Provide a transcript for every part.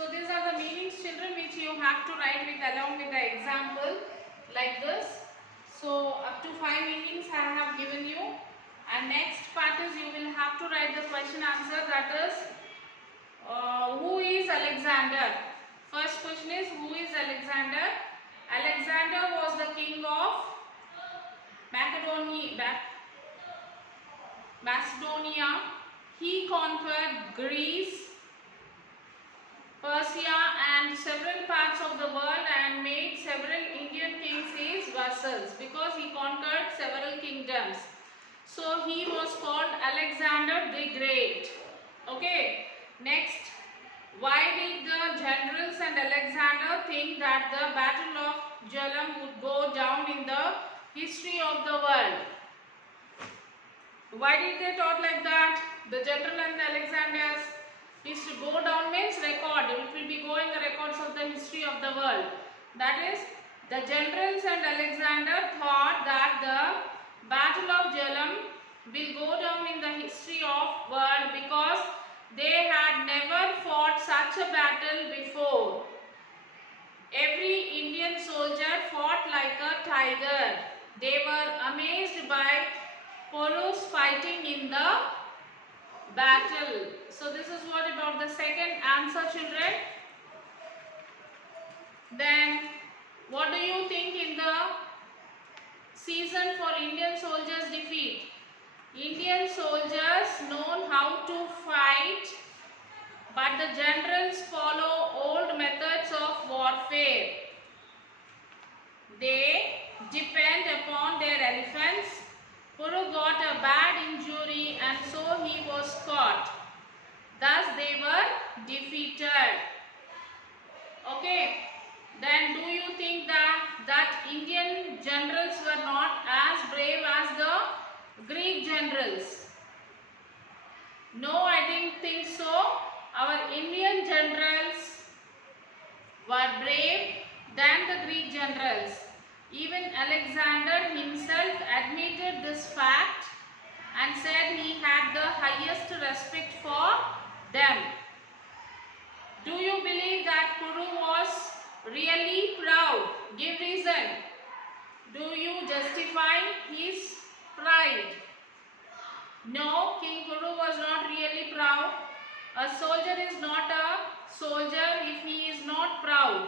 So these are the meanings, children, which you have to write with along with the example like this. So up to 5 meanings I have given you, and next part is you will have to write the question answer, that is who is Alexander? First question is, who is Alexander? Alexander was the king of Macedonia. He conquered Greece, Persia and several parts of the world and made several Indian kings his vassals because he conquered several kingdoms. So he was called Alexander the Great. Okay. Next, why did the generals and Alexander think that the Battle of Jhelum would go down in the history of the world? Why did they thought like that? The general and the Alexanders is to go down means record. It will be going the records of the history of the world. That is, the generals and Alexander thought that the Battle of Jhelum will go down in the history of world because they had never fought such a battle before. Every Indian soldier fought like a tiger. They were amazed by Porus fighting in the battle. So this is what about the second answer, children. Then what do you think in the season for Indian soldiers defeat? Indian soldiers know how to fight, but the generals follow old methods of warfare. They depend upon their elephants. Puru got a bad injury and so he was caught. Thus they were defeated. Okay. Then do you think that Indian generals were not as brave as the Greek generals? No, I didn't think so. Our Indian generals were brave than the Greek generals. Even Alexander himself admitted this fact and said he had the highest respect for them. Do you believe that Kuru was really proud? Give reason. Do you justify his pride? No, King Kuru was not really proud. A soldier is not a soldier if he is not proud.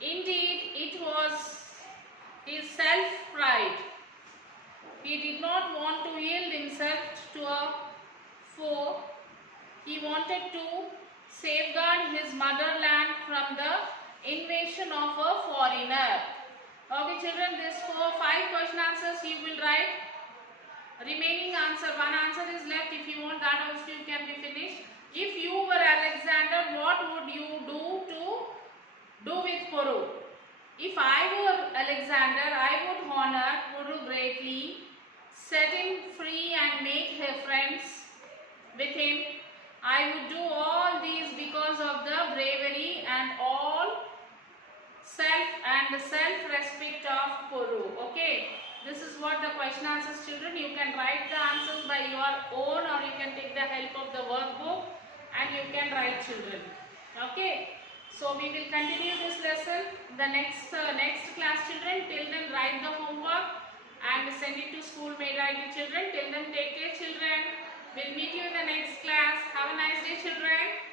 Indeed, it was his self-pride. He did not want to yield himself to a foe. He wanted to safeguard his motherland from the invasion of a foreigner. Okay, children, this 5 question answers you will write. Remaining answer, one answer is left. If you want that also you can be finished. If you were Alexander, what would you do with Kuru? If I were Alexander, I would honor Kuru greatly, set him free and make friends with him. I would do all these because of the bravery and all self-respect of Kuru. Okay. This is what the question answers, children. You can write the answers by your own or you can take the help of the workbook and you can write, children. Okay. So we will continue this lesson the next class, children. Till then write the homework and send it to school mail ID, children. Till then take care, children. We'll meet you in the next class. Have a nice day, children.